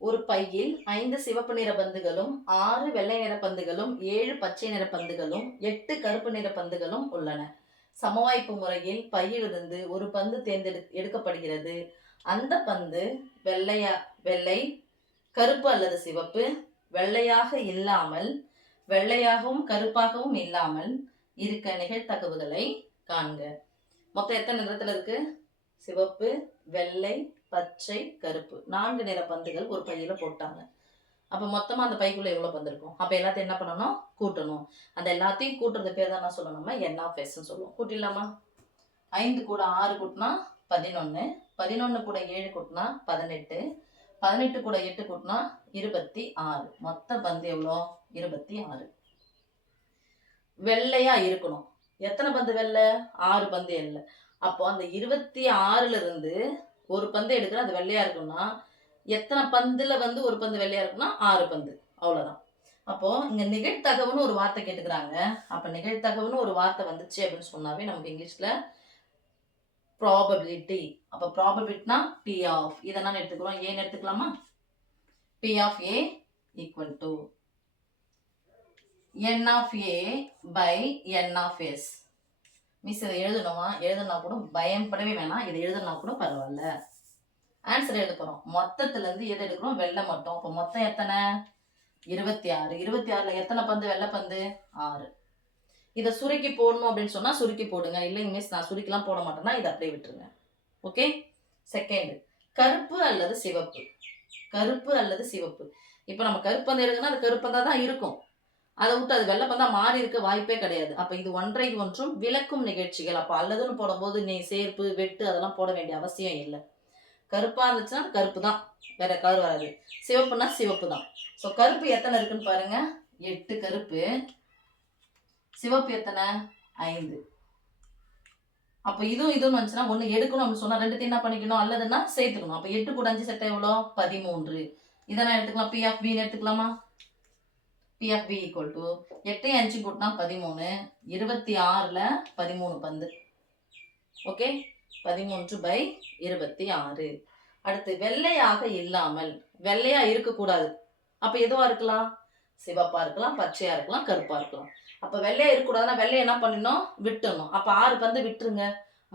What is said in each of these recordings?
ஒரு பையில் 5 சிவப்பு நிற பந்துகளும் 6 வெள்ளை நிற பந்துகளும் 7 பச்சை நிற பந்துகளும் 8 கருப்பு நிற பந்துகளும் உள்ளன. சமவாய்ப்பு முறையில் பையிலிருந்து ஒரு பந்து எடுக்கப்படுகிறது. அந்த பந்து வெள்ளை, கருப்பு அல்லது சிவப்பு, வெள்ளையாகவும் கருப்பாகவும் இல்லாமல் இருக்க நிகழ்தகவுகளை காண்க. மொத்தம் எத்தனை நிறத்துல இருக்கு? சிவப்பு, வெள்ளை, பச்சை, கருப்பு 4 நிற பந்துகள் ஒரு பையில போட்டாங்க. அப்ப மொத்தமா அந்த பைக்குள்ள எவ்வளவு பந்து இருக்கும்? அப்ப எல்லாத்தையும் என்ன பண்ணணும்? கூட்டணும். அந்த எல்லாத்தையும் கூட்டுறது பேர் தான் என்ன சொல்லணும்? நம்ம n of s சொல்லுவோம். கூட்டிடலாமா? 5 கூட 6 கூட்டினா 11, 11 கூட 7 கூட்டினா 18, 18 கூட 8 கூட்டினா 26. மொத்த பந்து எவ்வளோ? 26. வெள்ளையா இருக்கணும். எத்தனை பந்து வெள்ளை? 6 பந்து வெள்ளை. அப்போ அந்த 26ல இருந்து ஒரு பந்து எடுக்கிற அது வெள்ளையா இருக்குன்னா எத்தனை பந்துல வந்து ஒரு பந்து வெள்ளையா இருக்குன்னா 6 பந்து. அவ்வளவுதான். அப்போ இங்க நிகழ்தகவுன்னு ஒரு வார்த்தை கேட்டுக்கிறாங்க. அப்ப நிகழ்தகவுன்னு ஒரு வார்த்தை வந்துச்சு அப்படின்னு சொன்னாவே நமக்கு இங்கிலீஷ்ல ப்ராபபிலிட்டி. அப்ப ப்ராபபிலிட்டினா P of இதை நான் எடுத்துக்கிறோம். ஏன்னு எடுத்துக்கலாமா? P of A equal to n of A by n of S. Miss இதை எழுதுனா கூட பயப்படவே வேணாம். இதை எழுதுனா கூட பரவாயில்ல. ஆன்சர் எழுத போறோம். மொத்தத்துல இருந்து எது எடுக்கிறோம்? வெள்ளை மட்டும். அப்போ மொத்தம் எத்தனை? 26. 26ல எத்தனை பந்து வெள்ளை பந்து? 6. இதை சுருக்கி போடணும் அப்படின்னு சொன்னா சுருக்கி போடுங்க. இல்லைங்க மிஸ் நான் சுருக்கிலாம் போட மாட்டேன்னா இதை அப்படியே விட்டுருங்க. ஓகே. செகண்ட், கருப்பு அல்லது சிவப்பு. கருப்பு அல்லது சிவப்பு. இப்போ நம்ம கருப்பந்து எடுக்கணும்னா அது கருப்பந்தா தான் இருக்கும். அதை விட்டு அது வெள்ளைப்பந்தா மாறி இருக்க வாய்ப்பே கிடையாது. அப்ப இது ஒன்றை ஒன்றும் விளக்கும் நிகழ்ச்சிகள். அப்ப அல்லதுன்னு போடும்போது நீ சேர்ப்பு வெட்டு அதெல்லாம் போட வேண்டிய அவசியம் இல்லை. கருப்பா இருந்துச்சுன்னா கருப்பு தான், வேற கலர் வராது. சிவப்புனா சிவப்பு தான். ஸோ கருப்பு எத்தனை இருக்குன்னு பாருங்க. 8 கருப்பு. சிவப்பு எத்தனை? 5. அப்ப இதுவும் வந்துச்சுன்னா ஒண்ணு எடுக்கணும் அப்படின்னு சொன்னா ரெண்டுத்தையும் என்ன பண்ணிக்கணும்? அல்லதுன்னா சேர்த்துக்கணும். அப்ப 8 கூட 5 சேர்த்தா எவ்வளோ? 13. இதெல்லாம் எடுத்துக்கலாம். P of B எடுத்துக்கலாமா? P of B equal to 8 5 கூட்டினா 13, 26ல 13 பந்து. ஓகே. 13/26. அடுத்து வெள்ளையாக இல்லாமல், வெள்ளையா இருக்கக்கூடாது. அப்ப எதுவா இருக்கலாம்? சிவப்பா இருக்கலாம், பச்சையா இருக்கலாம், கருப்பா இருக்கலாம். அப்ப வெள்ளையா இருக்கக்கூடாதுன்னா வெள்ளைய என்ன பண்ணணும்? விட்டுணும். அப்ப 6 பந்து விட்டுருங்க.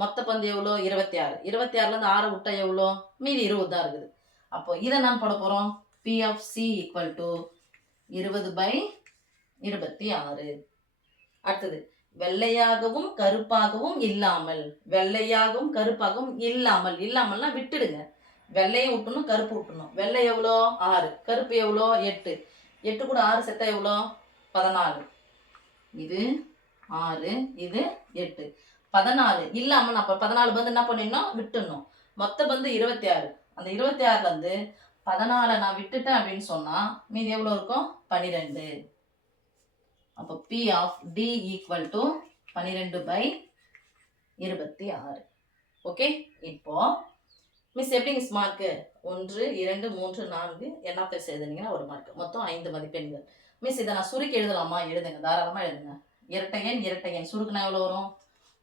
மொத்த பந்து எவ்வளோ? 26. 26ல இருந்து 6 விட்டா எவ்வளோ? மீதி 20 தான் இருக்குது. அப்போ இதை நான் போட போறோம். P of C equal to 20/26. அடுத்தது வெள்ளையாகவும் கருப்பாகவும் இல்லாமல். வெள்ளையாகவும் கருப்பாகவும் இல்லாமல். இல்லாமல்னா விட்டுடுங்க. வெள்ளையை விட்டணும், கருப்பு விட்டணும். வெள்ளை எவ்வளோ? 6. கருப்பு எவ்வளோ? 8. 8 கூட 6 சேர்த்தா எவ்வளோ? 14. இது 6, இது 8. 14 இல்லாமல் அப்ப 14 பந்து என்ன பண்ணிடணும்? விட்டுடணும். மொத்த பந்து 26. அந்த 26ல இருந்து 14 நான் விட்டுட்டேன் அப்படின்னு சொன்னா மீதி எவ்வளவு இருக்கும்? 12. அப்போ P of D equal to 12/26. Okay. இப்போ மிஸ் எப்படி miss mark? 1 2 3 4 n of s எழுதுனீங்கன்னா ஒரு மார்க். மொத்தம் 5 மதிப்பெண்கள். மிஸ் இதை நான் சுருக்கி எழுதலாமா? எழுதுங்க, தாராளமா எழுதுங்க. இரட்டை எண் சுருக்குனா எவ்வளோ வரும்?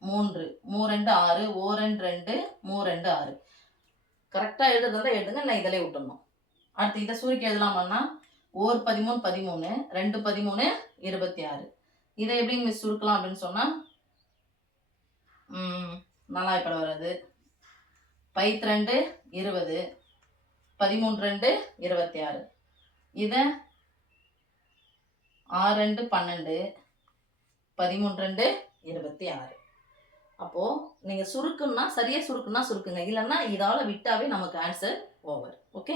3 3 2 6 1 2 3 2 6. கரெக்டா எழுதுறதா எழுதுங்க, இல்லை இதிலே விட்டுணும். அடுத்து இதை சுருக்கி எழுதலாமான்னா 1 13 13 2 13 26. இதை எப்படி மிஸ் சுருக்கலாம் அப்படின்னு சொன்னா நல்லா இப்படி வராது. 2 20 13 2 26. இதை 6 2 12 13 2 26. அப்போ நீங்க சுருக்குன்னா சரியா சுருக்குன்னா சுருக்குங்க, இல்லைன்னா இதால விட்டாவே நமக்கு ஆன்சர் ஓவர். ஓகே.